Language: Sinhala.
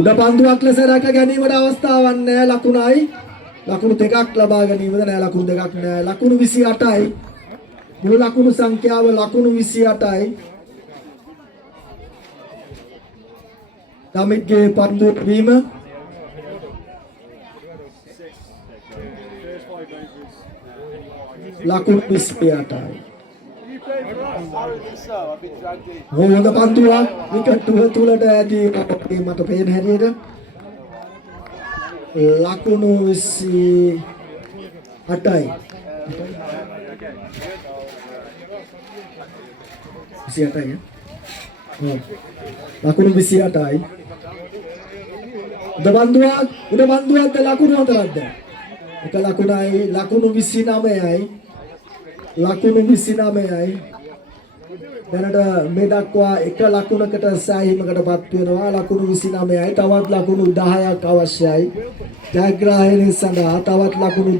උඩ පන්දුවක් ලෙස රැක ගැනීමට අවස්ථාවක් නැහැ ලකුණයි. ලකුණු දෙකක් ලබා ගැනීමද නැහැ ලකුණු දෙකක් නැහැ. ලකුණු 28යි. මුළු ලකුණු සංඛ්‍යාව ලකුණු 28යි. දමිත්ගේ පන්දු වීම ලකුණු 28යි. හොඳ පන්දුවක් විකට් තුලට ඇදී මට පේන හැටියට ලකුණු 28යි. 28යි. ලකුණු 28යි. උඩ බන්දුවක් ලකුණු හතරක්ද? එක ලකුණයි ලකුණු 29යි. ලකුණු 29යි. දැනට මේ දක්වා එක ලකුණකට සෑහීමකටපත් වෙනවා. ලකුණු 29යි. තවත් ලකුණු 10ක් අවශ්‍යයි. ජයග්‍රහණය සඳහා තවත් ලකුණු